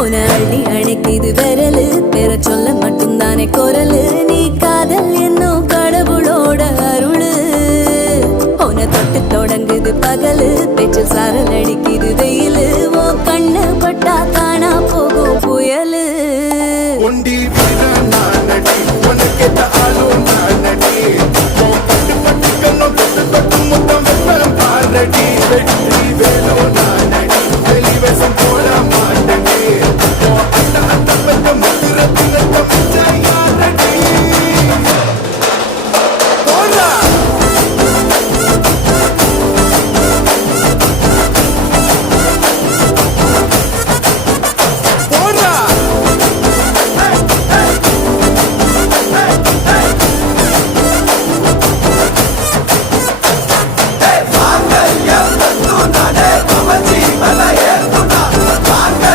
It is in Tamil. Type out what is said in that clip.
உன அள்ளி அணைக்குது விரலு பெற சொல்ல மட்டும்தானே குரலு நீ காதல் என்னும் கடவுளோட அருளு உன தொட்டு தொடங்குது பகலு பேச்சில் சாரல் அடிக்குது வெயிலு ஓ கண்ணு பட்டா காணா போகும் புயலு ஒண்டி வீரன் நானடி உனக்கேத்த ஆளும் நானடி பட்டு பட்டு கண்ணம் தொட்டு தொட்டு முத்தம் வெப்பம் பாரடி வெற்றி வேலோ நான்